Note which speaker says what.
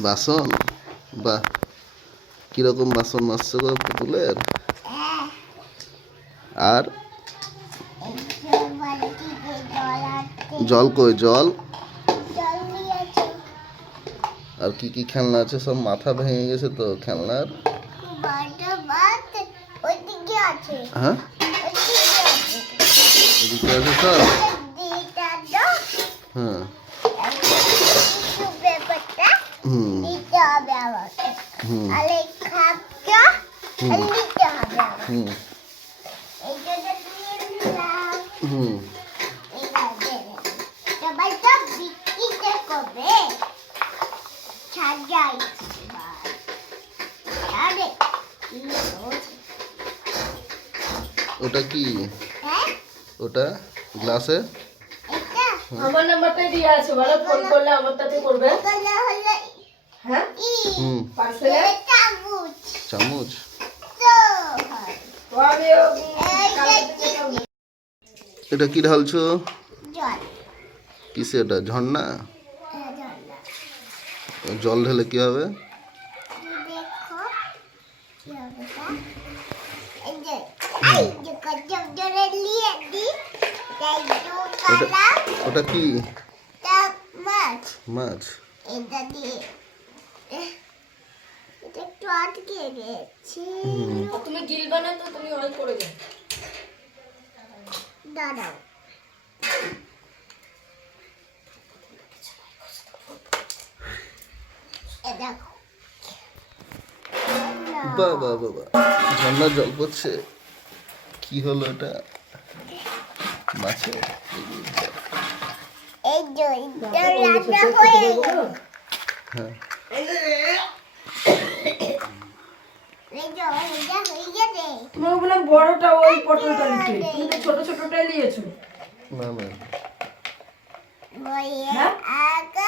Speaker 1: বাসন? বাহ, কীরকম বাসন মাজছো গো পুতুলের? আর?
Speaker 2: জল
Speaker 1: কই, জল? আর কি কি খেলনা আছে? সব মাথা ভেঙে গেছে তো খেলনার? হ্যাঁ? হ্যাঁ।
Speaker 2: দিতে হবে আমাকে। আর এই খাপটা নিতে হবে
Speaker 1: হুম? ওটা কি?
Speaker 2: হ্যাঁ?
Speaker 1: ওটা গ্লাসে?
Speaker 3: আমার নাম্বারটাই দিয়ে আছে বলো ফোন করলে আমারটাতে করবে। হ্যাঁ?
Speaker 1: হুম।
Speaker 3: পার্সেলে?
Speaker 2: এটা চামচ
Speaker 1: চামচ। এটা কি ঢালছো?
Speaker 2: জল।
Speaker 1: কিসে এটা? ঝর্ণা?
Speaker 2: হ্যাঁ, জল
Speaker 1: ঢেলে কি হবে?
Speaker 2: দেখো
Speaker 1: ওটা কি?
Speaker 2: মাছ
Speaker 1: মাছ।
Speaker 2: এটা দিয়ে। এটা একটু আটকে গেছে।
Speaker 3: তুমি গিলবা না তো তুমি অনেক করে যাও।
Speaker 2: দাঁড়াও। এ দেখো।
Speaker 1: বা বা বাবা ঝর্ণার জল পড়ছে। কি হলো এটা? মাছে
Speaker 3: তোমার বললাম বড়টা ওই পটলটা নিতে তুমি তো ছোট ছোটটাই নিয়েছো
Speaker 1: না না।
Speaker 3: হ্যাঁ?
Speaker 2: আগে